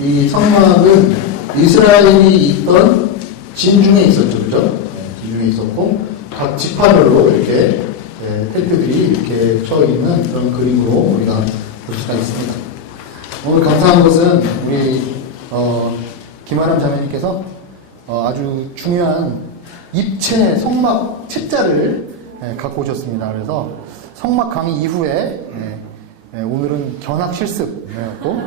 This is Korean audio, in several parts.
이 성막은 이스라엘이 있던 진중에 있었죠, 그죠? 진중에 있었고, 각 지파별로 이렇게 텐트들이 이렇게 쳐 있는 그런 그림으로 우리가 볼 수가 있습니다. 오늘 감사한 것은 우리 김아람 자매님께서 아주 중요한 입체 성막 책자를 갖고 오셨습니다. 그래서 성막 강의 이후에 오늘은 견학 실습이었고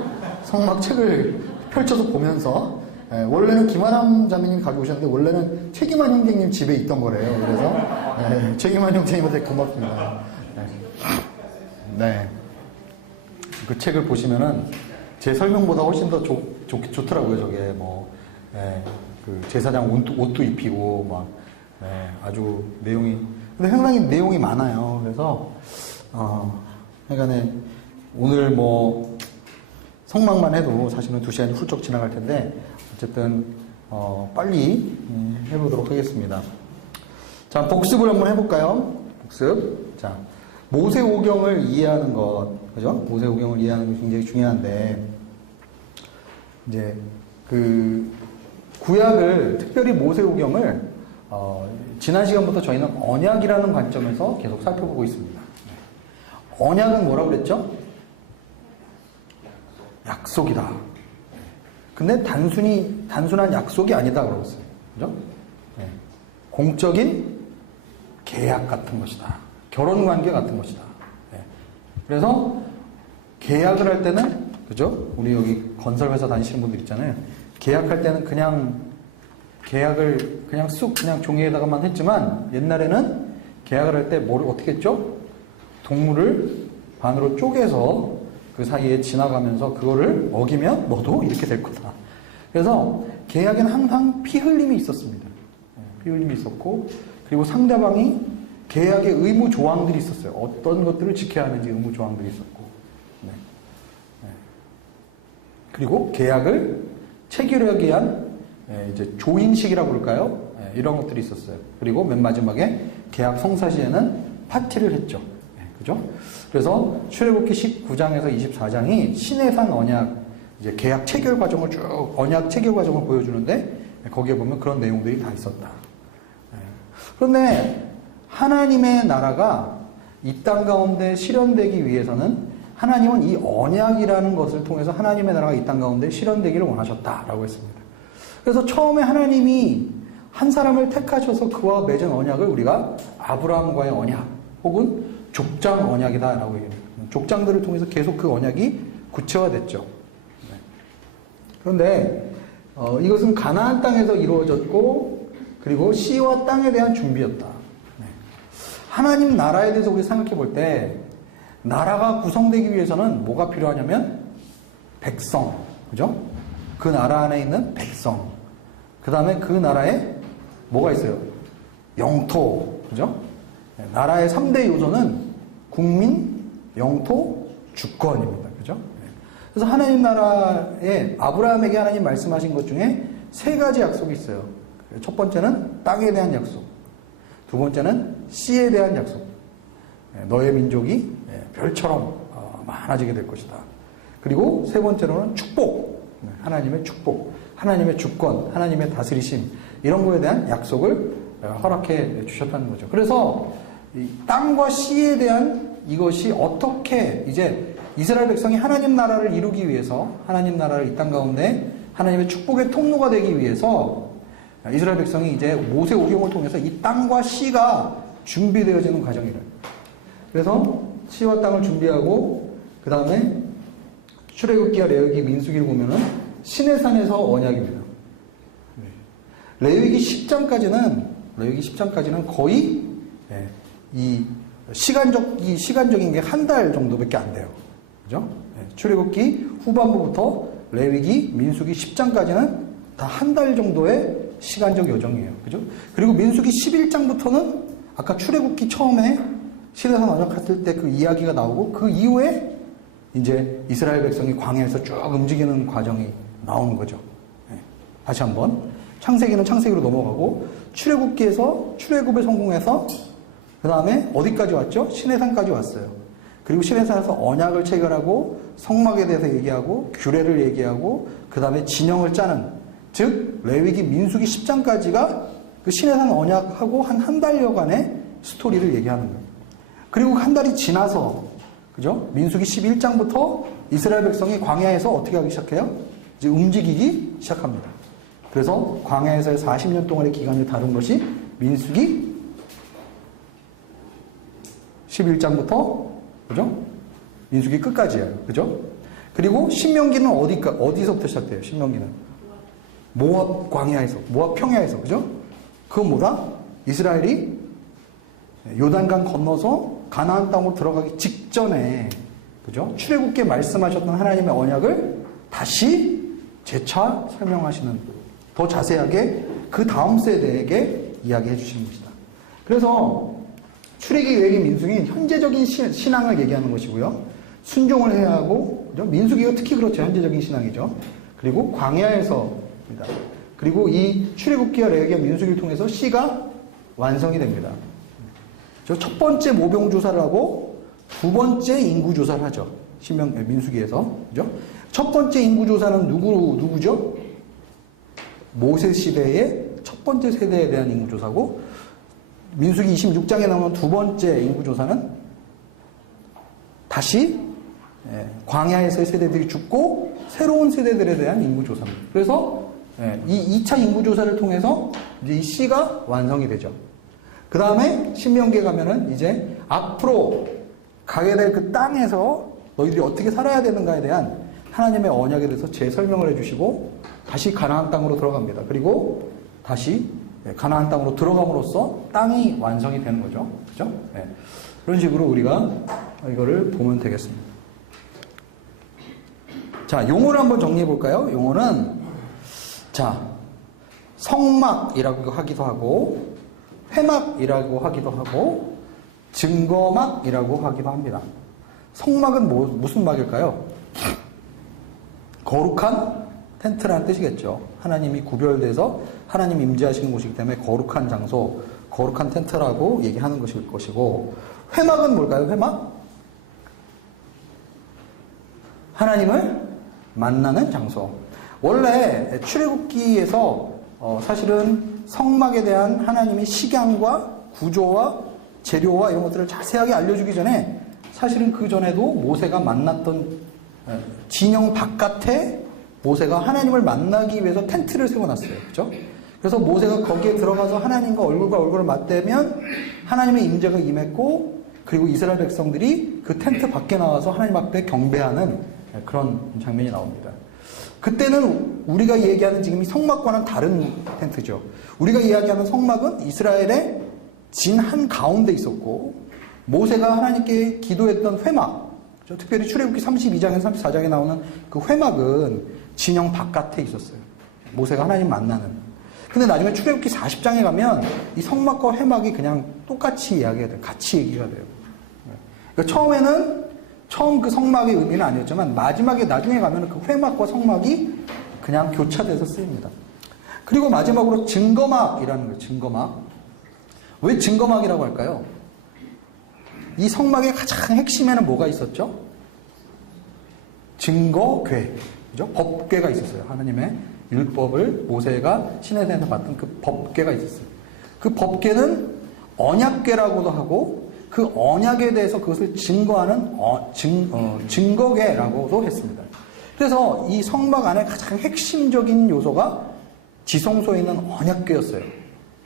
성막 책을 펼쳐서 보면서 원래는 김아람 자매님이 가져오셨는데 원래는 최기만 형제님 집에 있던 거래요. 그래서 최기만 형제님한테 고맙습니다. 네. 그 책을 보시면은 제 설명보다 훨씬 더 좋더라고요. 저게 그 제사장 옷도 입히고 막 아주 내용이 근데 상당히 내용이 많아요. 그래서 그러니까 오늘 성막만 해도 사실은 2시간이 훌쩍 지나갈 텐데 어쨌든 빨리 해보도록 하겠습니다. 자, 복습을 한번 해볼까요? 복습. 자, 모세오경을 이해하는 것, 그죠? 모세오경을 이해하는 것이 굉장히 중요한데 이제 그 구약을 특별히 모세오경을 지난 시간부터 저희는 언약이라는 관점에서 계속 살펴보고 있습니다. 언약은 뭐라고 그랬죠? 약속이다. 근데 단순한 약속이 아니다 그러고 있어요. 그죠? 공적인 계약 같은 것이다. 결혼 관계 같은 것이다. 그래서 계약을 할 때는, 그죠? 우리 여기 건설회사 다니시는 분들 있잖아요. 계약할 때는 계약을 그냥 종이에다가만 했지만 옛날에는 계약을 할 때 뭐를 어떻게 했죠? 동물을 반으로 쪼개서 그 사이에 지나가면서 그거를 어기면 너도 이렇게 될 거다. 그래서 계약에는 항상 피 흘림이 있었습니다. 피 흘림이 있었고 그리고 상대방이 계약의 의무 조항들이 있었어요. 어떤 것들을 지켜야 하는지 의무 조항들이 있었고 그리고 계약을 체결하기 위한 이제 조인식이라고 그럴까요? 이런 것들이 있었어요. 그리고 맨 마지막에 계약 성사시에는 파티를 했죠. 그죠? 그래서 출애굽기 19장에서 24장이 시내산 언약 이제 계약 체결 과정을 쭉 언약 체결 과정을 보여주는데 거기에 보면 그런 내용들이 다 있었다. 그런데 하나님의 나라가 이 땅 가운데 실현되기 위해서는 하나님은 이 언약이라는 것을 통해서 하나님의 나라가 이 땅 가운데 실현되기를 원하셨다라고 했습니다. 그래서 처음에 하나님이 한 사람을 택하셔서 그와 맺은 언약을 우리가 아브라함과의 언약 혹은 족장 언약이다라고 얘기해요. 족장들을 통해서 계속 그 언약이 구체화됐죠. 그런데 이것은 가나안 땅에서 이루어졌고 그리고 씨와 땅에 대한 준비였다. 하나님 나라에 대해서 우리 생각해 볼 때 나라가 구성되기 위해서는 뭐가 필요하냐면 백성, 그죠? 그 나라 안에 있는 백성. 그 다음에 그 나라에 뭐가 있어요? 영토, 그죠? 나라의 3대 요소는 국민, 영토, 주권입니다. 그죠? 그래서 하나님 나라에 아브라함에게 하나님 말씀하신 것 중에 3가지 약속이 있어요. 첫 번째는 땅에 대한 약속. 두 번째는 씨에 대한 약속. 너의 민족이 별처럼 많아지게 될 것이다. 그리고 세 번째로는 축복. 하나님의 축복. 하나님의 주권. 하나님의 다스리심. 이런 거에 대한 약속을 허락해 주셨다는 거죠. 그래서 이 땅과 씨에 대한 이것이 어떻게 이제 이스라엘 백성이 하나님 나라를 이루기 위해서 하나님 나라를 이 땅 가운데 하나님의 축복의 통로가 되기 위해서 이스라엘 백성이 이제 모세오경을 통해서 이 땅과 씨가 준비되어지는 과정이래요. 그래서 씨와 땅을 준비하고 그 다음에 출애굽기와 레위기, 민수기를 보면은 시내산에서 언약입니다. 레위기 10장까지는 거의 이 시간적인 게 한 달 정도밖에 안 돼요. 그죠? 출애굽기 후반부부터 레위기, 민수기 10장까지는 다 한 달 정도의 시간적 여정이에요. 그죠? 그리고 민수기 11장부터는 아까 출애굽기 처음에 시내산 언약했을 때 그 이야기가 나오고 그 이후에 이제 이스라엘 백성이 광야에서 쭉 움직이는 과정이 나오는 거죠. 다시 한번 창세기는 창세기로 넘어가고 출애굽기에서 출애굽에 성공해서 그 다음에 어디까지 왔죠? 시내산까지 왔어요. 그리고 시내산에서 언약을 체결하고 성막에 대해서 얘기하고 규례를 얘기하고 그 다음에 진영을 짜는, 즉 레위기 민수기 10장까지가 그 시내산 언약하고 한 달여간의 스토리를 얘기하는 거예요. 그리고 한 달이 지나서, 그죠? 민수기 11장부터 이스라엘 백성이 광야에서 어떻게 하기 시작해요? 이제 움직이기 시작합니다. 그래서 광야에서의 40년 동안의 기간을 다룬 것이 민수기 11장부터, 그죠? 민수기 끝까지예요. 그죠? 그리고 신명기는 어디서부터 시작돼요? 신명기는 모압 광야에서, 모압 평야에서, 그죠? 그건 뭐다? 이스라엘이 요단강 건너서 가나안 땅으로 들어가기 직전에, 그죠? 출애굽기에 말씀하셨던 하나님의 언약을 다시 재차 설명하시는, 더 자세하게 그 다음 세대에게 이야기해 주시는 것이다. 그래서 출애굽기, 레위기, 민수기는 현재적인 신앙을 얘기하는 것이고요. 순종을 해야 하고, 그죠? 민수기가 특히 그렇죠. 현재적인 신앙이죠. 그리고 광야에서입니다. 그리고 이 출애굽기와 레위기와 민수기를 통해서 시가 완성이 됩니다. 첫 번째 모병 조사를 하고 두 번째 인구 조사를 하죠. 민수기에서. 그죠? 첫 번째 인구 조사는 누구죠? 모세 시대의 첫 번째 세대에 대한 인구 조사고, 민수기 26장에 나오는 두 번째 인구 조사는 다시 광야에서의 세대들이 죽고 새로운 세대들에 대한 인구 조사입니다. 그래서 이 2차 인구 조사를 통해서 이제 이 시가 완성이 되죠. 그 다음에 신명기에 가면은 이제 앞으로 가게 될 그 땅에서 너희들이 어떻게 살아야 되는가에 대한 하나님의 언약에 대해서 재설명을 해주시고 다시 가나안 땅으로 들어갑니다. 그리고 다시 가나안 땅으로 들어감으로써 땅이 완성이 되는 거죠. 그죠? 네. 그런 식으로 우리가 이거를 보면 되겠습니다. 자, 용어를 한번 정리해 볼까요? 용어는, 자, 성막이라고 하기도 하고, 회막이라고 하기도 하고, 증거막이라고 하기도 합니다. 성막은 무슨 막일까요? 거룩한 텐트라는 뜻이겠죠. 하나님이 구별돼서 하나님 임재하시는 곳이기 때문에 거룩한 장소, 거룩한 텐트라고 얘기하는 것일 것이고, 회막은 뭘까요? 회막? 하나님을 만나는 장소. 원래 출애굽기에서 사실은 성막에 대한 하나님의 식양과 구조와 재료와 이런 것들을 자세하게 알려주기 전에, 사실은 그 전에도 모세가 만났던 진영 바깥에 모세가 하나님을 만나기 위해서 텐트를 세워놨어요. 그죠? 그래서 모세가 거기에 들어가서 하나님과 얼굴과 얼굴을 맞대면 하나님의 임재가 임했고, 그리고 이스라엘 백성들이 그 텐트 밖에 나와서 하나님 앞에 경배하는 그런 장면이 나옵니다. 그때는 우리가 얘기하는 지금 이 성막과는 다른 텐트죠. 우리가 이야기하는 성막은 이스라엘의 진 한가운데 있었고, 모세가 하나님께 기도했던 회막, 특별히 출애굽기 32장에서 34장에 나오는 그 회막은 진영 바깥에 있었어요. 모세가 하나님 만나는. 근데 나중에 출애굽기 40장에 가면 이 성막과 회막이 그냥 똑같이 이야기가 돼요. 같이 얘기가 돼요. 그러니까 처음 그 성막의 의미는 아니었지만 마지막에 나중에 가면 그 회막과 성막이 그냥 교차돼서 쓰입니다. 그리고 마지막으로 증거막이라는 거예요. 증거막. 왜 증거막이라고 할까요? 이 성막의 가장 핵심에는 뭐가 있었죠? 증거궤. 그죠? 법궤가 있었어요. 하나님의 율법을 모세가 시내산에서 받던 그 법궤가 있었어요. 그 법궤는 언약궤라고도 하고, 그 언약에 대해서 그것을 증거하는 증거궤라고도 했습니다. 그래서 이 성막 안에 가장 핵심적인 요소가 지성소에 있는 언약궤였어요.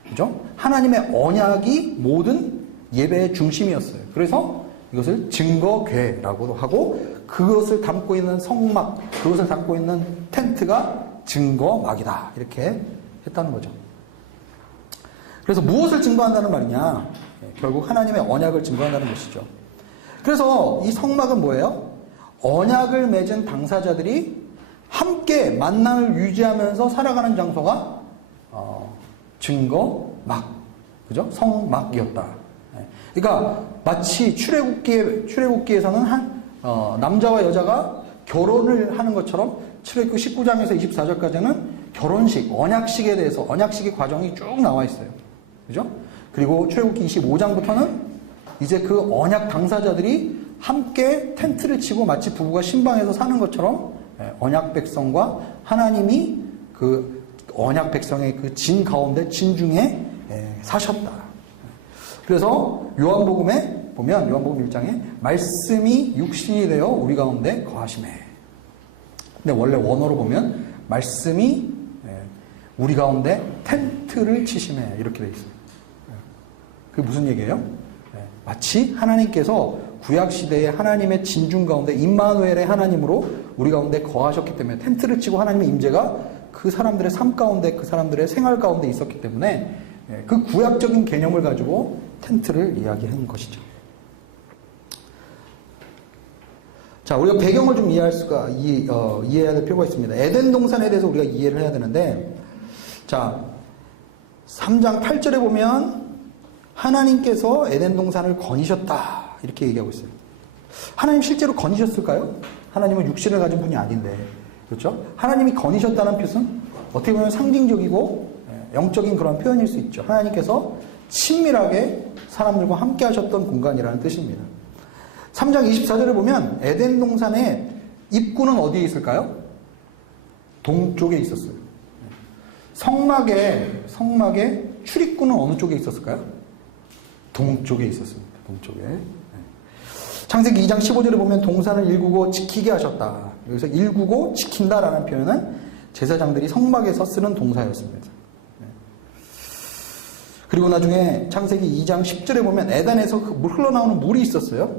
그죠? 하나님의 언약이 모든 예배의 중심이었어요. 그래서 이것을 증거궤라고도 하고, 그것을 담고 있는 성막, 그것을 담고 있는 텐트가 증거막이다. 이렇게 했다는 거죠. 그래서 무엇을 증거한다는 말이냐? 결국 하나님의 언약을 증거한다는 것이죠. 그래서 이 성막은 뭐예요? 언약을 맺은 당사자들이 함께 만남을 유지하면서 살아가는 장소가 증거막, 그죠? 성막이었다. 그러니까 마치 출애굽기에서는 남자와 여자가 결혼을 하는 것처럼 출애굽기 19장에서 24절까지는 결혼식, 언약식에 대해서 언약식의 과정이 쭉 나와 있어요. 그죠? 그리고 출애굽기 25장부터는 이제 그 언약 당사자들이 함께 텐트를 치고 마치 부부가 신방에서 사는 것처럼 언약 백성과 하나님이 그 언약 백성의 그 진 가운데 진중에 사셨다. 그래서 요한복음에 보면 요한복음 1장에 말씀이 육신이 되어 우리 가운데 거하시매. 근데 원래 원어로 보면 말씀이 우리 가운데 텐트를 치시매 이렇게 되어 있습니다. 그게 무슨 얘기예요? 마치 하나님께서 구약시대의 하나님의 진중 가운데 임마누엘의 하나님으로 우리 가운데 거하셨기 때문에 텐트를 치고 하나님의 임재가 그 사람들의 삶 가운데 그 사람들의 생활 가운데 있었기 때문에 그 구약적인 개념을 가지고 텐트를 이야기한 것이죠. 자, 우리가 배경을 좀 이해해야 될 필요가 있습니다. 에덴 동산에 대해서 우리가 이해를 해야 되는데, 자, 3장 8절에 보면 하나님께서 에덴 동산을 거니셨다 이렇게 얘기하고 있어요. 하나님 실제로 거니셨을까요? 하나님은 육신을 가진 분이 아닌데, 그렇죠? 하나님이 거니셨다는 뜻은 어떻게 보면 상징적이고 영적인 그런 표현일 수 있죠. 하나님께서 친밀하게 사람들과 함께 하셨던 공간이라는 뜻입니다. 3장 24절을 보면 에덴 동산의 입구는 어디에 있을까요? 동쪽에 있었어요. 성막의 출입구는 어느 쪽에 있었을까요? 동쪽에 있었습니다. 동쪽에. 창세기 2장 15절에 보면 동산을 일구고 지키게 하셨다. 여기서 일구고 지킨다라는 표현은 제사장들이 성막에서 쓰는 동사였습니다. 그리고 나중에 창세기 2장 10절에 보면 에덴에서 흘러나오는 물이 있었어요.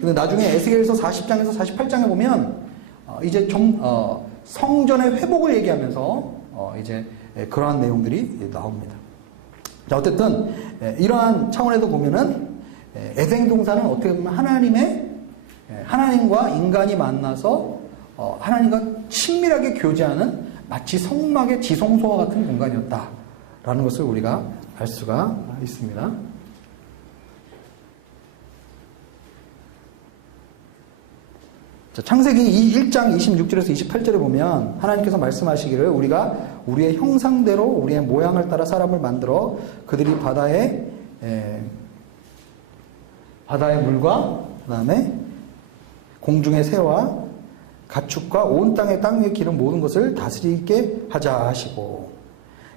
근데 나중에 에스겔서 40장에서 48장에 보면 이제 성전의 회복을 얘기하면서 이제 그러한 내용들이 나옵니다. 자, 어쨌든 이러한 차원에서 보면은 에덴 동산은 어떻게 보면 하나님과 인간이 만나서 하나님과 친밀하게 교제하는 마치 성막의 지성소와 같은 공간이었다라는 것을 우리가 알 수가 있습니다. 자, 창세기 1장 26절에서 28절에 보면 하나님께서 말씀하시기를 우리가 우리의 형상대로 우리의 모양을 따라 사람을 만들어 그들이 바다의 물과 그 다음에 공중의 새와 가축과 온 땅 위에 기른 모든 것을 다스리게 하자 하시고,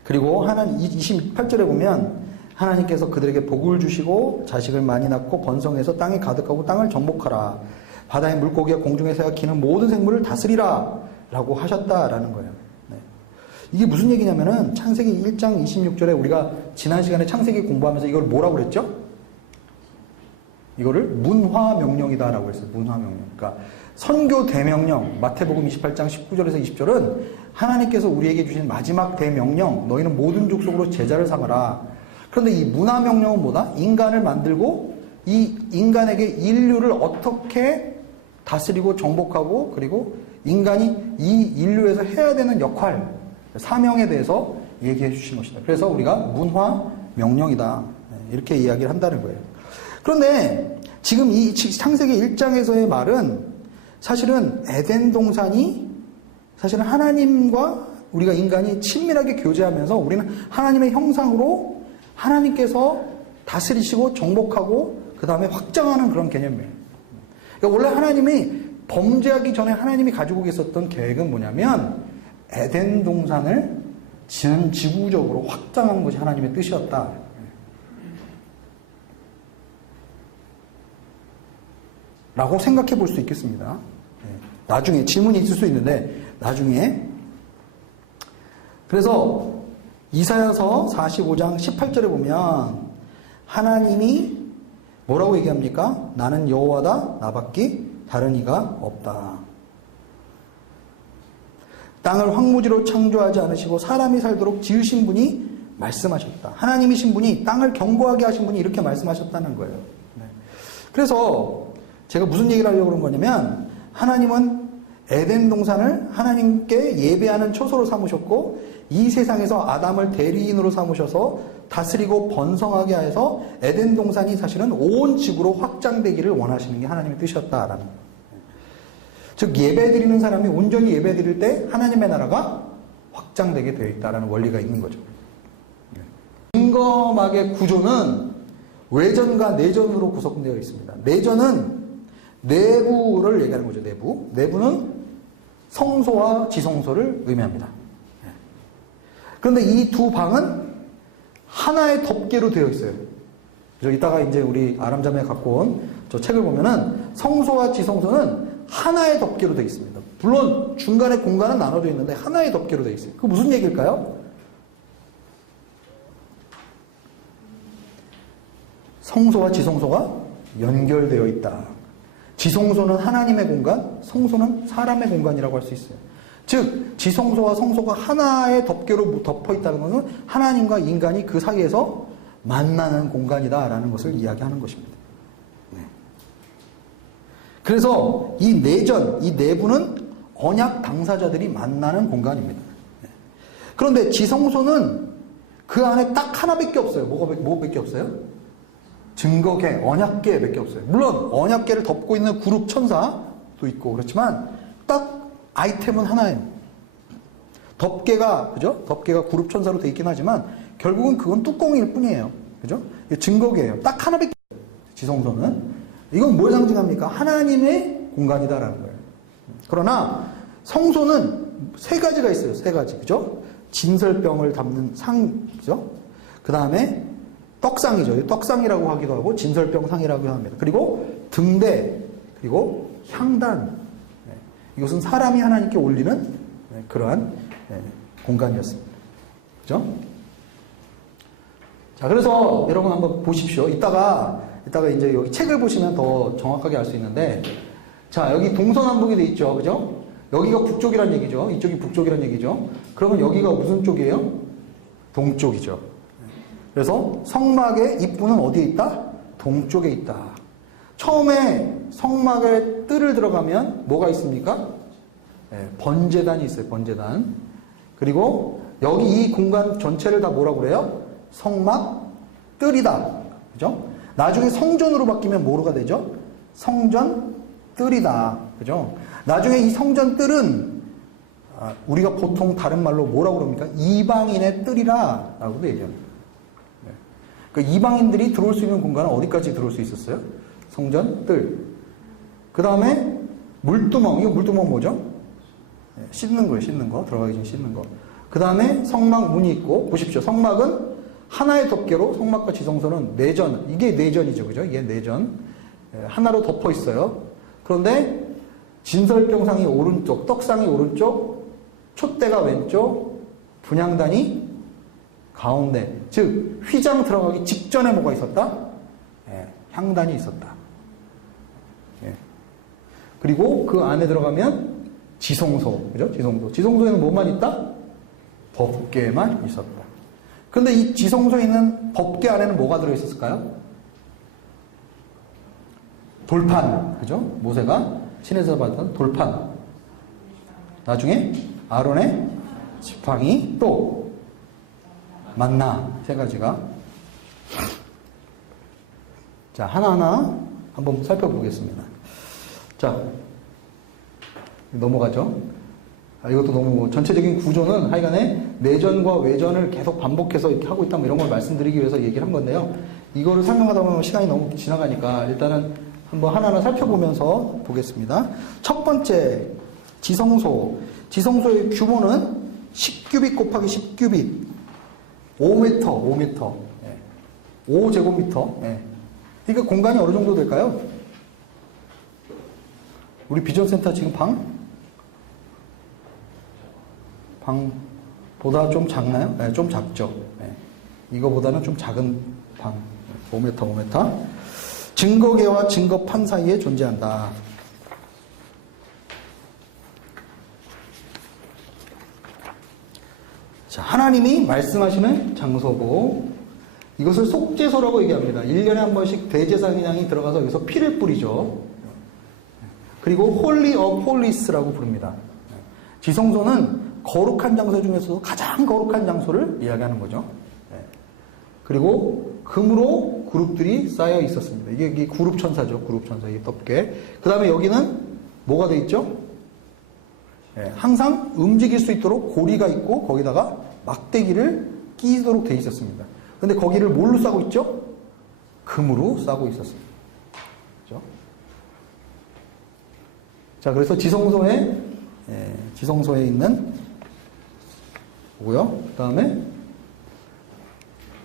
그리고 28절에 보면 하나님께서 그들에게 복을 주시고 자식을 많이 낳고 번성해서 땅에 가득하고 땅을 정복하라. 바다의 물고기와 공중의 새가 기는 모든 생물을 다스리라 라고 하셨다라는 거예요. 네. 이게 무슨 얘기냐면은 창세기 1장 26절에 우리가 지난 시간에 창세기 공부하면서 이걸 뭐라고 그랬죠? 이거를 문화명령이다 라고 했어요. 문화명령. 그러니까 선교 대명령, 마태복음 28장 19절에서 20절은 하나님께서 우리에게 주신 마지막 대명령, 너희는 모든 족속으로 제자를 삼아라. 그런데 이 문화명령은 뭐다? 인간을 만들고 이 인간에게 인류를 어떻게 다스리고 정복하고 그리고 인간이 이 인류에서 해야 되는 역할, 사명에 대해서 얘기해 주신 것이다. 그래서 우리가 문화명령이다. 이렇게 이야기를 한다는 거예요. 그런데 지금 이 창세기 1장에서의 말은 사실은 에덴 동산이 사실은 하나님과 우리가 인간이 친밀하게 교제하면서 우리는 하나님의 형상으로 하나님께서 다스리시고 정복하고 그 다음에 확장하는 그런 개념이에요. 그러니까 원래 하나님이 범죄하기 전에 하나님이 가지고 계셨던 계획은 뭐냐면 에덴 동산을 전 지구적으로 확장하는 것이 하나님의 뜻이었다. 라고 생각해 볼 수 있겠습니다. 나중에 질문이 있을 수 있는데 나중에 그래서 이사야서 45장 18절에 보면 하나님이 뭐라고 얘기합니까? 나는 여호와다 나밖에 다른 이가 없다. 땅을 황무지로 창조하지 않으시고 사람이 살도록 지으신 분이 말씀하셨다. 하나님이신 분이 땅을 견고하게 하신 분이 이렇게 말씀하셨다는 거예요. 그래서 제가 무슨 얘기를 하려고 그런 거냐면 하나님은 에덴 동산을 하나님께 예배하는 처소로 삼으셨고 이 세상에서 아담을 대리인으로 삼으셔서 다스리고 번성하게 해서 에덴 동산이 사실은 온 지구로 확장되기를 원하시는 게 하나님의 뜻이었다라는 거예요. 즉 예배드리는 사람이 온전히 예배드릴 때 하나님의 나라가 확장되게 되어 있다라는 원리가 있는 거죠. 증거막의 구조는 외전과 내전으로 구성되어 있습니다. 내전은 내부를 얘기하는 거죠. 내부. 내부는 성소와 지성소를 의미합니다. 그런데 이 두 방은 하나의 덮개로 되어 있어요. 이따가 이제 우리 아람자매 갖고 온 저 책을 보면은 성소와 지성소는 하나의 덮개로 되어 있습니다. 물론 중간에 공간은 나눠져 있는데 하나의 덮개로 되어 있어요. 그 무슨 얘기일까요? 성소와 지성소가 연결되어 있다. 지성소는 하나님의 공간, 성소는 사람의 공간이라고 할 수 있어요. 즉 지성소와 성소가 하나의 덮개로 덮어 있다는 것은 하나님과 인간이 그 사이에서 만나는 공간이다라는 것을 이야기하는 것입니다. 네. 그래서 이 내전, 이 내부는 언약 당사자들이 만나는 공간입니다. 네. 그런데 지성소는 그 안에 딱 하나밖에 없어요. 뭐밖에 없어요? 증거계, 언약계밖에 없어요. 물론 언약계를 덮고 있는 그룹 천사도 있고 그렇지만 딱 아이템은 하나예요. 덮개가 그죠? 덮개가 그룹 천사로 돼 있긴 하지만 결국은 그건 뚜껑일 뿐이에요. 그죠? 증거계예요. 딱 하나밖에 없어요. 지성소는. 이건 뭘 상징합니까? 하나님의 공간이다라는 거예요. 그러나 성소는 세 가지가 있어요. 세 가지. 그죠? 진설병을 담는 상이죠. 그 다음에 떡상이죠. 떡상이라고 하기도 하고 진설병상이라고 합니다. 그리고 등대, 그리고 향단. 이것은 사람이 하나님께 올리는 그러한 공간이었습니다. 그죠? 자, 그래서 여러분 한번 보십시오. 이따가 이제 여기 책을 보시면 더 정확하게 알 수 있는데, 자, 여기 동서남북이 돼 있죠. 그죠? 여기가 북쪽이란 얘기죠. 이쪽이 북쪽이란 얘기죠. 그러면 여기가 무슨 쪽이에요? 동쪽이죠. 그래서 성막의 입구는 어디에 있다? 동쪽에 있다. 처음에 성막의 뜰을 들어가면 뭐가 있습니까? 번제단이 있어요. 번제단. 그리고 여기 이 공간 전체를 다 뭐라고 그래요? 성막 뜰이다. 그죠? 나중에 성전으로 바뀌면 뭐로가 되죠? 성전 뜰이다. 그죠? 나중에 이 성전 뜰은 우리가 보통 다른 말로 뭐라고 그럽니까? 이방인의 뜰이라 라고도 얘기합니다. 그 이방인들이 들어올 수 있는 공간은 어디까지 들어올 수 있었어요? 성전 뜰. 그 다음에 물두멍. 이거 물두멍 뭐죠? 씻는 거예요. 씻는 거. 들어가기 전에 씻는 거. 그 다음에 성막 문이 있고, 보십시오. 성막은 하나의 덮개로, 성막과 지성소는 내전. 이게 내전이죠. 그죠? 이게 내전. 하나로 덮어 있어요. 그런데 진설병상이 오른쪽, 떡상이 오른쪽, 촛대가 왼쪽, 분향단이 가운데. 즉 휘장 들어가기 직전에 뭐가 있었다? 향단이 있었다. 그리고 그 안에 들어가면 지성소, 그죠? 지성소. 지성소에는 뭐만 있다? 법궤만 있었다. 그런데 이 지성소에 있는 법궤 안에는 뭐가 들어있었을까요? 돌판, 그죠? 모세가 신에서 받았던 돌판. 나중에 아론의 지팡이, 또 만나, 세 가지가. 자, 하나하나 한번 살펴보겠습니다. 자, 넘어가죠. 이것도 너무 전체적인 구조는 하여간에 내전과 외전을 계속 반복해서 이렇게 하고 있다, 뭐 이런 걸 말씀드리기 위해서 얘기를 한 건데요. 이거를 설명하다 보면 시간이 너무 지나가니까 일단은 한번 하나하나 살펴보면서 보겠습니다. 첫 번째, 지성소. 지성소의 규모는 10규빗 곱하기 10규빗. 5m. 5제곱미터. 그러니까 공간이 어느 정도 될까요? 우리 비전센터 지금 방보다 좀 작나요? 네, 좀 작죠. 네. 이거보다는 좀 작은 방. 5m. 증거계와 증거판 사이에 존재한다. 자, 하나님이 말씀하시는 장소고, 이것을 속죄소라고 얘기합니다. 1년에 한 번씩 대제사장이 들어가서 여기서 피를 뿌리죠. 그리고 홀리 of holies라고 부릅니다. 지성소는 거룩한 장소 중에서도 가장 거룩한 장소를 이야기하는 거죠. 그리고 금으로 그룹들이 쌓여 있었습니다. 이게 그룹 천사죠. 그룹 천사, 이 덮개. 그 다음에 여기는 뭐가 돼 있죠? 항상 움직일 수 있도록 고리가 있고 거기다가 막대기를 끼도록 돼 있었습니다. 근데 거기를 뭘로 싸고 있죠? 금으로 싸고 있었습니다. 그렇죠? 자, 그래서 지성소에 있는 뭐고요? 그 다음에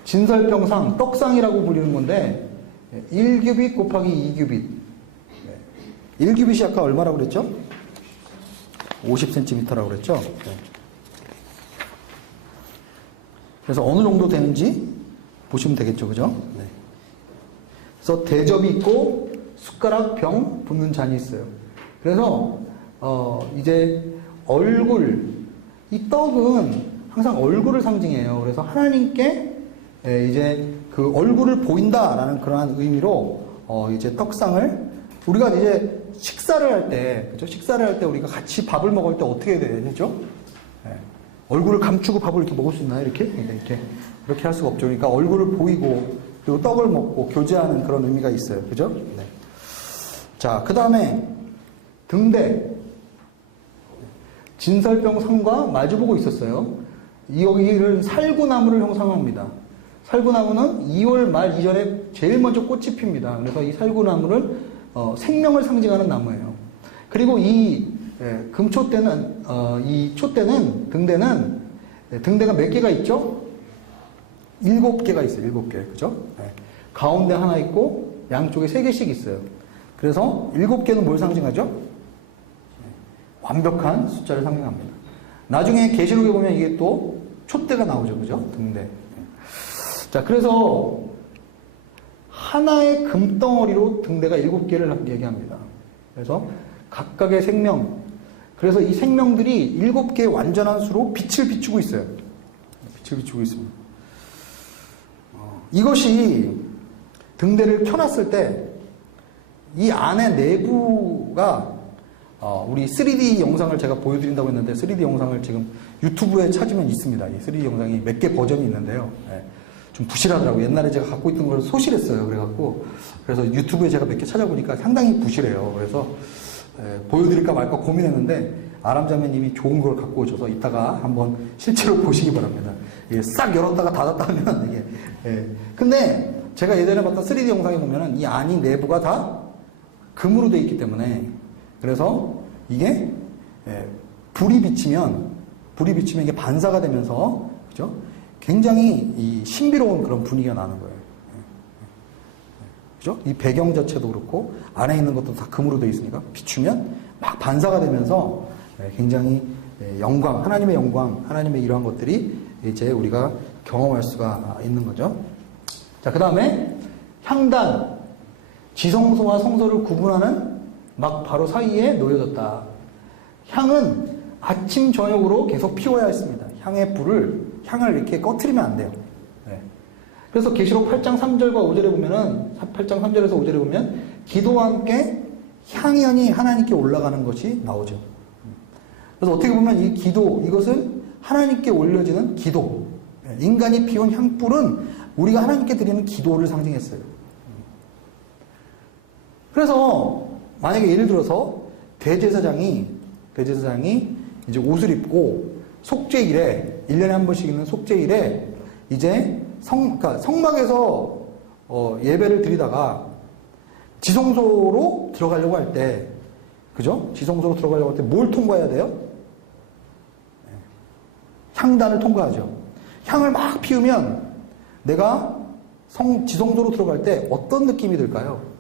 진설병상, 떡상이라고 불리는 건데 1규빗 곱하기 2규빗. 1규빗이 아까 얼마라고 그랬죠? 50cm라고 그랬죠? 네. 그래서 어느 정도 되는지 보시면 되겠죠, 그죠? 네. 그래서 대접이 있고 숟가락, 병, 붓는 잔이 있어요. 그래서 이제 얼굴, 이 떡은 항상 얼굴을 상징해요. 그래서 하나님께 이제 그 얼굴을 보인다라는 그러한 의미로 이제 떡상을 우리가 이제 식사를 할 때, 그죠? 식사를 할 때 우리가 같이 밥을 먹을 때 어떻게 되죠? 얼굴을 감추고 밥을 이렇게 먹을 수 있나요? 이렇게 할 수가 없죠. 그러니까 얼굴을 보이고 그리고 떡을 먹고 교제하는 그런 의미가 있어요. 그죠? 네. 자, 그 다음에 등대. 진설병상과 마주보고 있었어요. 여기를 살구나무를 형상합니다. 살구나무는 2월 말 이전에 제일 먼저 꽃이 핍니다. 그래서 이 살구나무를 생명을 상징하는 나무예요. 그리고 이 금초 때는 이 초 때는 등대가 몇 개가 있죠? 7개가 있어요. 7개. 그죠? 네. 가운데 하나 있고 양쪽에 3개씩 있어요. 그래서 7개는 뭘 상징하죠? 완벽한 숫자를 상징합니다. 나중에 계시록에 보면 이게 또 촛대가 나오죠. 그죠? 등대. 자, 그래서 하나의 금덩어리로 등대가 7개를 얘기합니다. 그래서 각각의 생명, 그래서 이 생명들이 7개의 완전한 수로 빛을 비추고 있어요. 빛을 비추고 있습니다. 이것이 등대를 켜놨을 때 이 안에 내부가 우리 3D 영상을 제가 보여드린다고 했는데 3D 영상을 지금 유튜브에 찾으면 있습니다. 이 3D 영상이 몇 개 버전이 있는데요. 좀 부실하더라고요. 옛날에 제가 갖고 있던 걸 소실했어요. 그래서 유튜브에 제가 몇 개 찾아보니까 상당히 부실해요. 그래서 보여드릴까 말까 고민했는데 아람자매님이 좋은 걸 갖고 오셔서 이따가 한번 실제로 보시기 바랍니다. 이게 싹 열었다가 닫았다 하면 이게. 근데 제가 예전에 봤던 3D 영상에 보면은 이 안이 내부가 다 금으로 되어 있기 때문에 그래서 이게 불이 비치면 이게 반사가 되면서 그죠? 굉장히 이 신비로운 그런 분위기가 나는 거예요. 그죠? 이 배경 자체도 그렇고 안에 있는 것도 다 금으로 되어 있으니까 비추면 막 반사가 되면서 굉장히 영광, 하나님의 영광, 하나님의 이러한 것들이 이제 우리가 경험할 수가 있는 거죠. 자, 그 다음에 향단, 지성소와 성소를 구분하는 막 바로 사이에 놓여졌다. 향은 아침 저녁으로 계속 피워야 했습니다. 향을 이렇게 꺼트리면 안 돼요. 그래서 계시록 8장 3절과 5절에 보면은 8장 3절에서 5절에 보면 기도와 함께 향연이 하나님께 올라가는 것이 나오죠. 그래서 어떻게 보면 이 기도, 이것은 하나님께 올려지는 기도. 인간이 피운 향불은 우리가 하나님께 드리는 기도를 상징했어요. 그래서 만약에 예를 들어서 대제사장이 이제 옷을 입고 속죄일에 1년에 한 번씩 있는 속죄일에 이제 그러니까 성막에서 예배를 드리다가 지성소로 들어가려고 할 때, 그죠? 지성소로 들어가려고 할 때 뭘 통과해야 돼요? 향단을 통과하죠. 향을 막 피우면 내가 지성소로 들어갈 때 어떤 느낌이 들까요?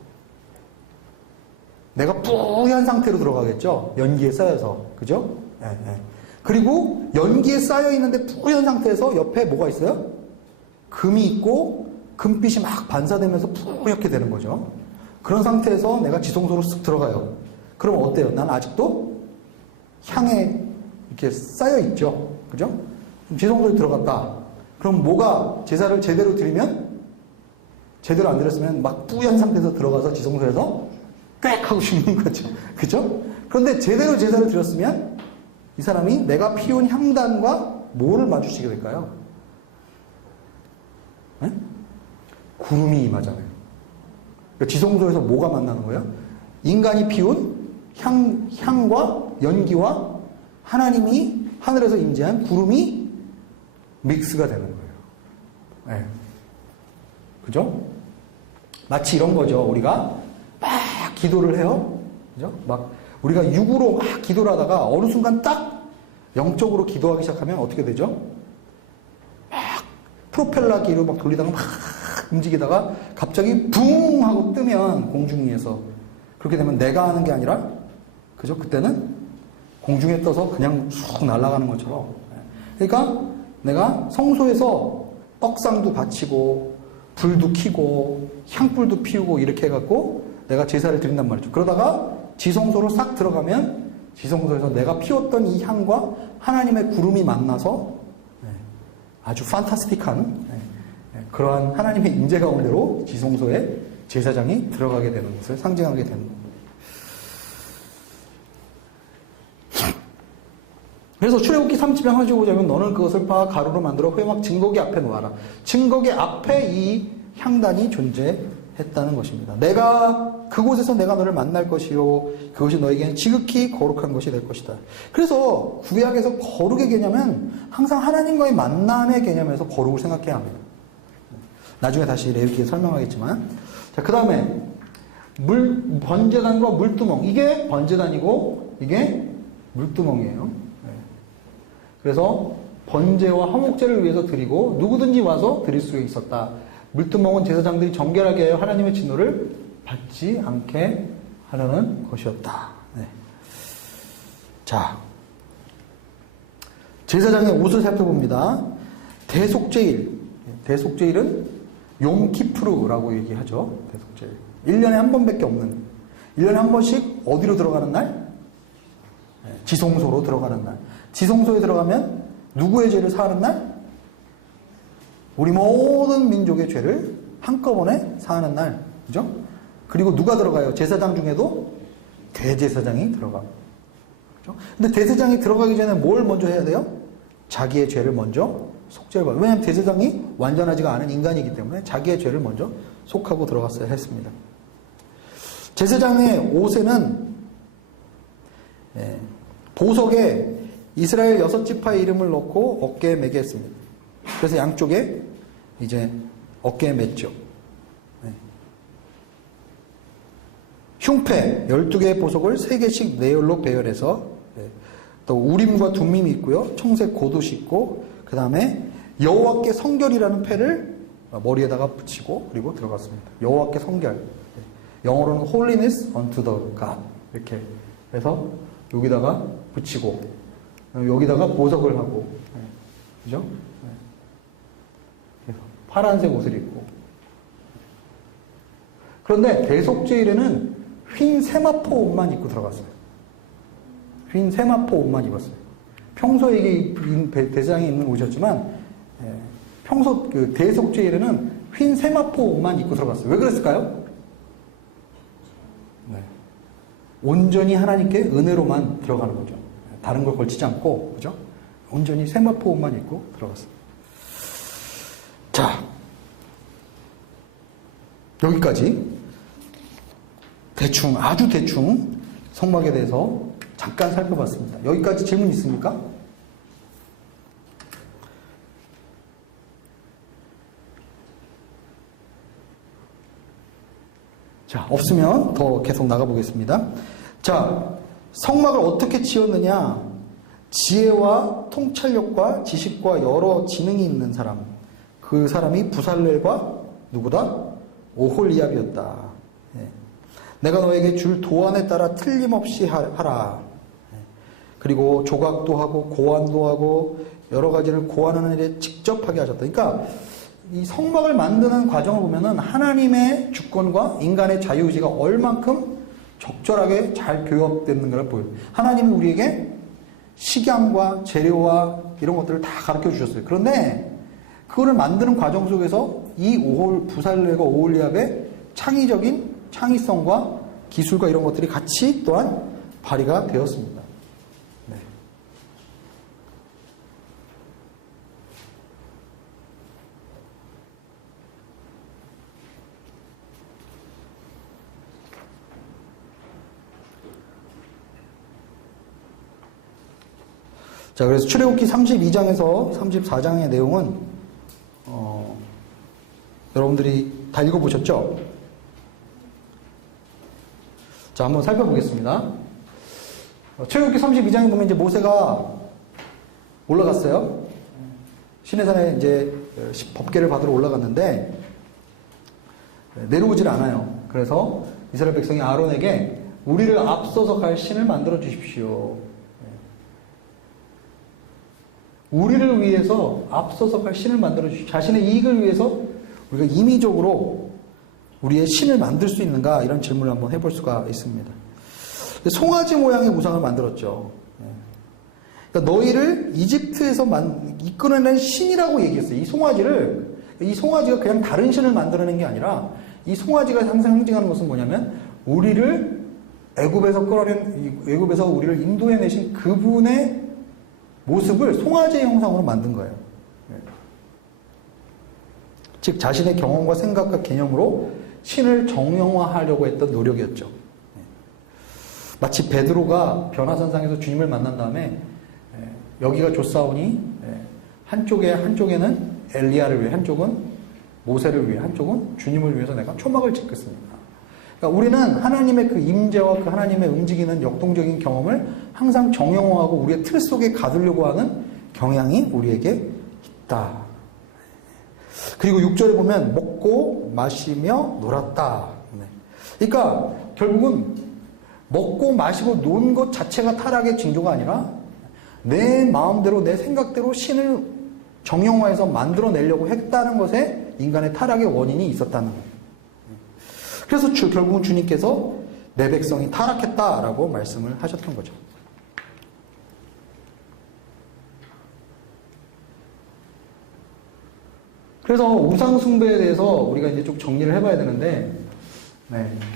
내가 뿌연 상태로 들어가겠죠? 연기에 쌓여서. 그죠? 그리고 연기에 쌓여 있는데 뿌연 상태에서 옆에 뭐가 있어요? 금이 있고 금빛이 막 반사되면서 뿌옇게 되는 거죠. 그런 상태에서 내가 지성소로 쓱 들어가요. 그럼 어때요? 난 아직도 향에 이렇게 쌓여 있죠. 그죠? 지성소에 들어갔다. 그럼 뭐가 제사를 제대로 드리면 제대로 안 드렸으면 막 뿌연 상태에서 들어가서 지성소에서 꽥 하고 죽는 거죠. 그죠? 그런데 제대로 제사를 드렸으면 이 사람이 내가 피운 향단과 뭐를 마주치게 될까요? 네? 구름이 임하잖아요. 그러니까 지성소에서 뭐가 만나는 거예요? 인간이 피운 향과 연기와 하나님이 하늘에서 임재한 구름이 믹스가 되는 거예요. 네. 그죠? 마치 이런 거죠. 우리가 막 기도를 해요. 그죠? 막 우리가 육으로 막 기도를 하다가 어느 순간 딱 영적으로 기도하기 시작하면 어떻게 되죠? 막 프로펠러기로 막 돌리다가 막 움직이다가 갑자기 붕 하고 뜨면 공중 위에서 그렇게 되면 내가 하는 게 아니라 그죠? 그때는 공중에 떠서 그냥 쑥 날아가는 것처럼. 그러니까 내가 성소에서 떡상도 바치고 불도 켜고 향불도 피우고 이렇게 해갖고 내가 제사를 드린단 말이죠. 그러다가 지성소로 싹 들어가면 지성소에서 내가 피웠던 이 향과 하나님의 구름이 만나서 아주 판타스틱한 그러한 하나님의 임재 가운데로 지성소에 제사장이 들어가게 되는 것을 상징하게 되는 겁니다. 그래서 출애굽기 30장 하나씩 보자면 너는 그것을 빻아 가루로 만들어 회막 증거기 앞에 놓아라. 증거기 앞에 이 향단이 존재했다는 것입니다. 그곳에서 내가 너를 만날 것이요 그것이 너에게는 지극히 거룩한 것이 될 것이다. 그래서 구약에서 거룩의 개념은 항상 하나님과의 만남의 개념에서 거룩을 생각해야 합니다. 나중에 다시 레위기에 설명하겠지만, 자, 그 다음에 번제단과 물두멍. 이게 번제단이고 이게 물두멍이에요. 그래서 번제와 화목제를 위해서 드리고 누구든지 와서 드릴 수 있었다. 물두멍은 제사장들이 정결하게 하여 하나님의 진노를 받지 않게 하려는 것이었다. 네. 자, 제사장의 옷을 살펴봅니다. 대속제일. 대속제일은 용키프루라고 얘기하죠. 대속제일. 1년에 한 번밖에 없는. 1년에 한 번씩 어디로 들어가는 날? 지성소로 들어가는 날. 지성소에 들어가면 누구의 죄를 사하는 날? 우리 모든 민족의 죄를 한꺼번에 사하는 날. 그죠? 그리고 누가 들어가요? 제사장 중에도 대제사장이 들어가요. 그죠? 근데 대제사장이 들어가기 전에 뭘 먼저 해야 돼요? 자기의 죄를 먼저 속죄를 받아요. 왜냐하면 대제사장이 완전하지가 않은 인간이기 때문에 자기의 죄를 먼저 속하고 들어갔어야 했습니다. 제사장의 옷에는 보석에 이스라엘 6지파의 이름을 넣고 어깨에 매게 했습니다. 그래서 양쪽에 이제 어깨에 맸죠. 흉패 12개의 보석을 3개씩 네열로 배열해서 또 우림과 둠밈이 있고요. 청색 겉옷이 있고 그 다음에 여호와께 성결이라는 패를 머리에다가 붙이고 그리고 들어갔습니다. 여호와께 성결. 영어로는 holiness unto the God 이렇게 해서 여기다가 붙이고 여기다가 보석을 하고 그죠? 파란색 옷을 입고 그런데 대속제일에는 흰 세마포 옷만 입고 들어갔어요. 흰 세마포 옷만 입었어요. 평소에 이게 대장에 입는 옷이었지만 평소 그 대속제일에는 흰 세마포 옷만 입고 들어갔어요. 왜 그랬을까요? 온전히 하나님께 은혜로만 들어가는 거죠. 다른 걸 걸치지 않고, 그죠? 온전히 세마포 옷만 입고 들어갔어요. 자, 여기까지 아주 대충 성막에 대해서 잠깐 살펴봤습니다. 여기까지 질문 있습니까? 자, 없으면 더 계속 나가보겠습니다. 자, 성막을 어떻게 지었느냐? 지혜와 통찰력과 지식과 여러 지능이 있는 사람. 그 사람이 부살렐과 누구다? 오홀리압이었다. 내가 너에게 줄 도안에 따라 틀림없이 하라. 그리고 조각도 하고 고안도 하고 여러 가지를 고안하는 일에 직접 하게 하셨다. 그러니까 이 성막을 만드는 과정을 보면은 하나님의 주권과 인간의 자유의지가 얼만큼 적절하게 잘 교합되는 걸 보여요. 하나님이 우리에게 식양과 재료와 이런 것들을 다 가르쳐 주셨어요. 그런데 그거를 만드는 과정 속에서 이 부살렐과 오홀리압의 창의적인 창의성과 기술과 이런 것들이 같이 또한 발휘가 되었습니다. 네. 자, 그래서 출애굽기 32장에서 34장의 내용은 여러분들이 다 읽어보셨죠? 자, 한번 살펴보겠습니다. 출애굽기 32장에 보면 이제 모세가 올라갔어요. 시내산에 이제 법궤를 받으러 올라갔는데 내려오질 않아요. 그래서 이스라엘 백성이 아론에게 우리를 앞서서 갈 신을 만들어 주십시오. 우리를 위해서 앞서서 갈 신을 만들어 주십시오. 자신의 이익을 위해서 우리가 임의적으로 우리의 신을 만들 수 있는가? 이런 질문을 한번 해볼 수가 있습니다. 송아지 모양의 우상을 만들었죠. 그러니까 너희를 이집트에서 이끌어낸 신이라고 얘기했어요. 이 송아지가 그냥 다른 신을 만들어낸 게 아니라 이 송아지가 항상 상징하는 것은 뭐냐면 우리를 애굽에서 우리를 인도해 내신 그분의 모습을 송아지의 형상으로 만든 거예요. 즉 자신의 경험과 생각과 개념으로 신을 정형화하려고 했던 노력이었죠. 마치 베드로가 변화산상에서 주님을 만난 다음에 여기가 좁사오니 한쪽에는 엘리야를 위해, 한쪽은 모세를 위해, 한쪽은 주님을 위해서 내가 초막을 짓겠습니다. 그러니까 우리는 하나님의 그 임재와 그 하나님의 움직이는 역동적인 경험을 항상 정형화하고 우리의 틀 속에 가두려고 하는 경향이 우리에게 있다. 그리고 6절에 보면 먹고 마시며 놀았다. 그러니까 결국은 먹고 마시고 논 것 자체가 타락의 징조가 아니라 내 마음대로 내 생각대로 신을 정형화해서 만들어내려고 했다는 것에 인간의 타락의 원인이 있었다는 거예요. 그래서 결국은 주님께서 내 백성이 타락했다라고 말씀을 하셨던 거죠. 그래서 우상숭배에 대해서 우리가 이제 좀 정리를 해봐야 되는데,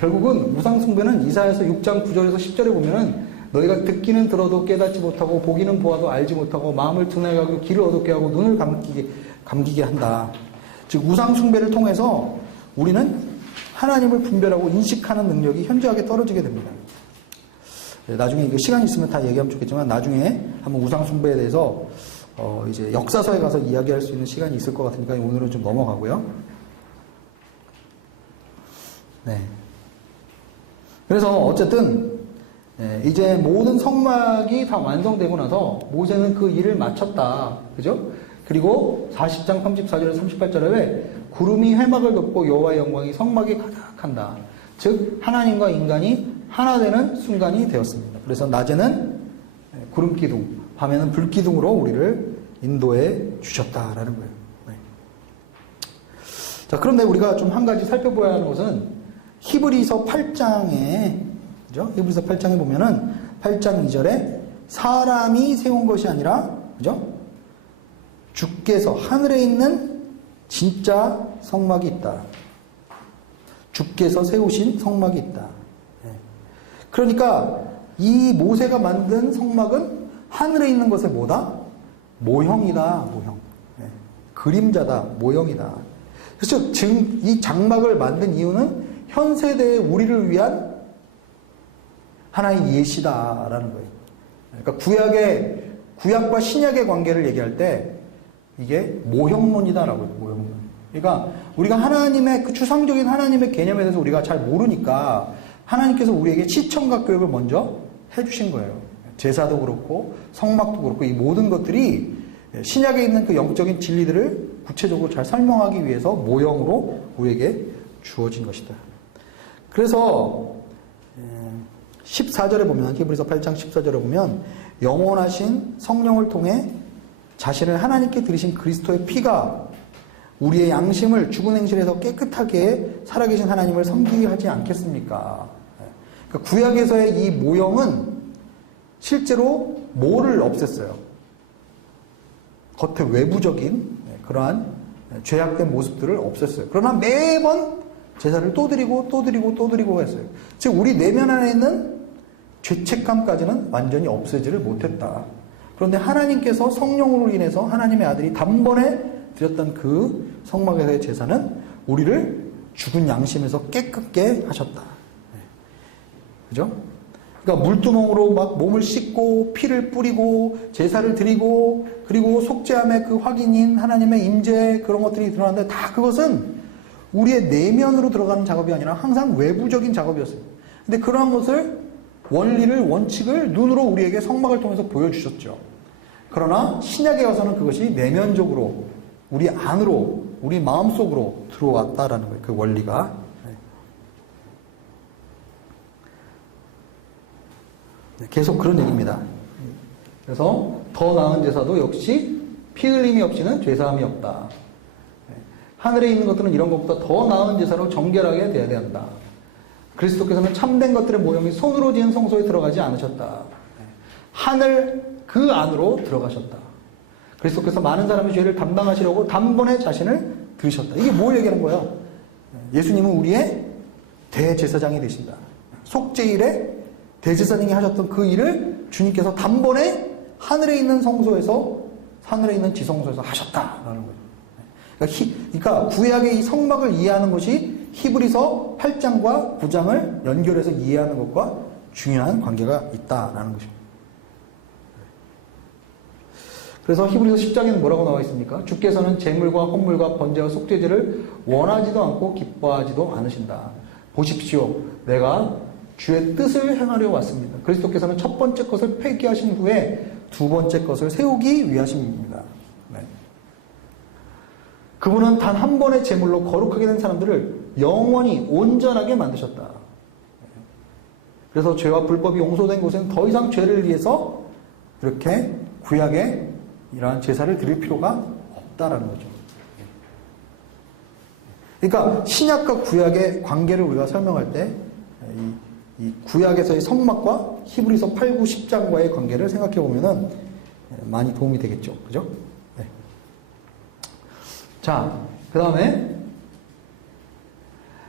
결국은 우상숭배는 이사야서 6장 9절에서 10절에 보면은 너희가 듣기는 들어도 깨닫지 못하고 보기는 보아도 알지 못하고 마음을 둔하게 하고 귀를 어둡게 하고 눈을 감기게 한다. 즉 우상숭배를 통해서 우리는 하나님을 분별하고 인식하는 능력이 현저하게 떨어지게 됩니다. 나중에 이거 시간이 있으면 다 얘기하면 좋겠지만 나중에 한번 우상숭배에 대해서 이제 역사서에 가서 이야기할 수 있는 시간이 있을 것 같으니까 오늘은 좀 넘어가고요. 네. 그래서 어쨌든 이제 모든 성막이 다 완성되고 나서 모세는 그 일을 마쳤다. 그죠? 그리고 40장 34절에서 38절에 구름이 회막을 덮고 여호와의 영광이 성막에 가득한다. 즉 하나님과 인간이 하나 되는 순간이 되었습니다. 그래서 낮에는 구름 기둥, 밤에는 불 기둥으로 우리를 인도해 주셨다라는 거예요. 네. 자, 그런데 우리가 좀 한 가지 살펴봐야 하는 것은 히브리서 8장에, 그죠? 히브리서 8장에 보면은 8장 2절에 사람이 세운 것이 아니라, 그죠? 주께서 하늘에 있는 진짜 성막이 있다. 주께서 세우신 성막이 있다. 네. 그러니까 이 모세가 만든 성막은 하늘에 있는 것의 뭐다? 모형이다. 모형. 네. 그림자다. 모형이다. 그래서 이 장막을 만든 이유는 현 세대의 우리를 위한 하나의 예시다라는 거예요. 그러니까 구약과 신약의 관계를 얘기할 때 이게 모형론이다라고 해요. 모형론. 그러니까 우리가 하나님의 그 추상적인 하나님의 개념에 대해서 우리가 잘 모르니까 하나님께서 우리에게 시청각 교육을 먼저 해주신 거예요. 제사도 그렇고 성막도 그렇고 이 모든 것들이 신약에 있는 그 영적인 진리들을 구체적으로 잘 설명하기 위해서 모형으로 우리에게 주어진 것이다. 그래서 14절에 보면 히브리서 8장 14절에 보면 영원하신 성령을 통해 자신을 하나님께 드리신 그리스도의 피가 우리의 양심을 죽은 행실에서 깨끗하게 살아계신 하나님을 섬기게 하지 않겠습니까? 그러니까 구약에서의 이 모형은 실제로 뭐를 없앴어요? 겉의 외부적인 그러한 죄악된 모습들을 없앴어요. 그러나 매번 제사를 또 드리고 했어요. 즉 우리 내면 안에 있는 죄책감까지는 완전히 없애지를 못했다. 그런데 하나님께서 성령으로 인해서 하나님의 아들이 단번에 드렸던 그 성막에서의 제사는 우리를 죽은 양심에서 깨끗게 하셨다. 그죠? 그러니까 물두멍으로 막 몸을 씻고 피를 뿌리고 제사를 드리고 그리고 속죄함의 그 확인인 하나님의 임재 그런 것들이 드러나는데 다 그것은 우리의 내면으로 들어가는 작업이 아니라 항상 외부적인 작업이었어요. 근데 그러한 것을 원리를, 원칙을 눈으로 우리에게 성막을 통해서 보여주셨죠. 그러나 신약에 와서는 그것이 내면적으로 우리 안으로, 우리 마음속으로 들어왔다라는 거예요. 그 원리가. 계속 그런 얘기입니다. 그래서 더 나은 제사도 역시 피 흘림이 없이는 죄사함이 없다. 하늘에 있는 것들은 이런 것보다 더 나은 제사로 정결하게 되어야 한다. 그리스도께서는 참된 것들의 모형이 손으로 지은 성소에 들어가지 않으셨다. 하늘 그 안으로 들어가셨다. 그리스도께서 많은 사람의 죄를 담당하시려고 단번에 자신을 드셨다. 이게 뭘 얘기하는 거예요? 예수님은 우리의 대제사장이 되신다. 속죄일에 대제사장이 하셨던 그 일을 주님께서 단번에 하늘에 있는 성소에서, 하늘에 있는 지성소에서 하셨다라는 거예요. 그러니까 구약의 이 성막을 이해하는 것이 히브리서 8장과 9장을 연결해서 이해하는 것과 중요한 관계가 있다라는 것입니다. 그래서 히브리서 10장에는 뭐라고 나와 있습니까? 주께서는 제물과 헌물과 번제와 속죄제를 원하지도 않고 기뻐하지도 않으신다. 보십시오. 내가 주의 뜻을 행하려 왔습니다. 그리스도께서는 첫 번째 것을 폐기하신 후에 두 번째 것을 세우기 위하심입니다. 네. 그분은 단 한 번의 제물로 거룩하게 된 사람들을 영원히 온전하게 만드셨다. 그래서 죄와 불법이 용서된 곳에는 더 이상 죄를 위해서 이렇게 구약에 이러한 제사를 드릴 필요가 없다라는 거죠. 그러니까 신약과 구약의 관계를 우리가 설명할 때 이 구약에서의 성막과 히브리서 8, 9, 10장과의 관계를 생각해 보면은 많이 도움이 되겠죠. 그죠? 네. 자, 그 다음에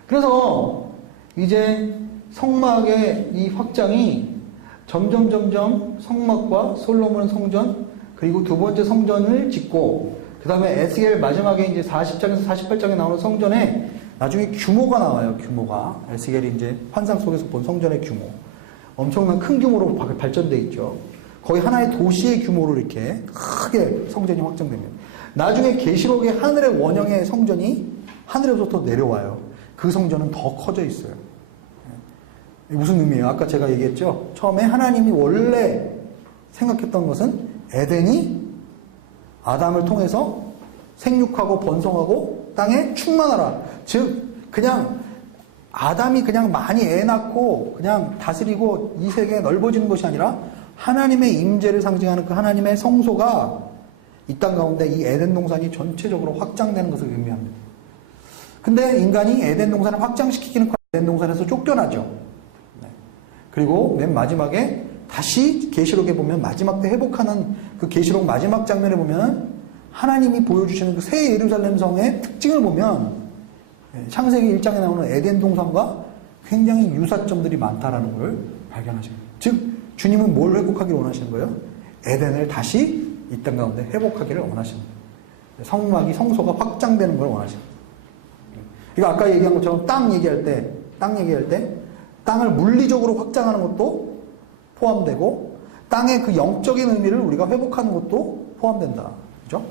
그래서 이제 성막의 이 확장이 점점 성막과 솔로몬 성전, 그리고 두 번째 성전을 짓고, 그 다음에 에스겔 마지막에 이제 40장에서 48장에 나오는 성전에 나중에 규모가 나와요. 규모가. 에스겔이 이제 환상 속에서 본 성전의 규모. 엄청난 큰 규모로 발전되어 있죠. 거의 하나의 도시의 규모로 이렇게 크게 성전이 확장됩니다. 나중에 계시록의 하늘의 원형의 성전이 하늘에서부터 내려와요. 그 성전은 더 커져 있어요. 무슨 의미예요? 아까 제가 얘기했죠. 처음에 하나님이 원래 생각했던 것은 에덴이 아담을 통해서 생육하고 번성하고 땅에 충만하라. 즉 그냥 아담이 그냥 많이 애 낳고 그냥 다스리고 이 세계에 넓어지는 것이 아니라 하나님의 임재를 상징하는 그 하나님의 성소가 이 땅 가운데 이 에덴 동산이 전체적으로 확장되는 것을 의미합니다. 근데 인간이 에덴 동산을 확장시키기는 에덴 동산에서 쫓겨나죠. 네. 그리고 맨 마지막에 다시 계시록에 보면 마지막 때 회복하는 그 계시록 마지막 장면에 보면 하나님이 보여주시는 그 새 예루살렘 성의 특징을 보면 창세기 1장에 나오는 에덴 동산과 굉장히 유사점들이 많다라는 걸 발견하십니다. 즉 주님은 뭘 회복하기를 원하시는 거예요? 에덴을 다시 이 땅 가운데 회복하기를 원하십니다. 성막이 성소가 확장되는 걸 원하십니다. 그러니까 아까 얘기한 것처럼 땅 얘기할 때 땅을 물리적으로 확장하는 것도 포함되고 땅의 그 영적인 의미를 우리가 회복하는 것도 포함된다. 그죠?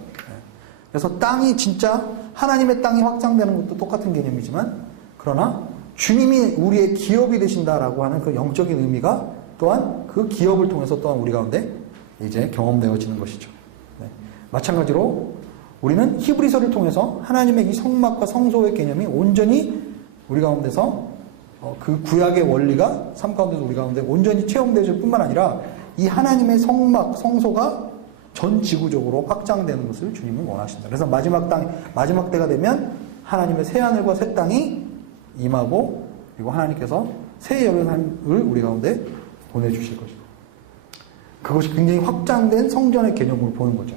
그래서 땅이 진짜 하나님의 땅이 확장되는 것도 똑같은 개념이지만 그러나 주님이 우리의 기업이 되신다라고 하는 그 영적인 의미가 또한 그 기업을 통해서 또한 우리 가운데 이제 경험되어지는 것이죠. 네. 마찬가지로 우리는 히브리서를 통해서 하나님의 이 성막과 성소의 개념이 온전히 우리 가운데서 그 구약의 원리가 삶 가운데서 우리 가운데 온전히 체험되어질 뿐만 아니라 이 하나님의 성막, 성소가 전 지구적으로 확장되는 것을 주님은 원하신다. 그래서 마지막 때가 되면 하나님의 새 하늘과 새 땅이 임하고 그리고 하나님께서 새 예루살렘을 우리 가운데 보내주실 것이고 그것이 굉장히 확장된 성전의 개념으로 보는 거죠.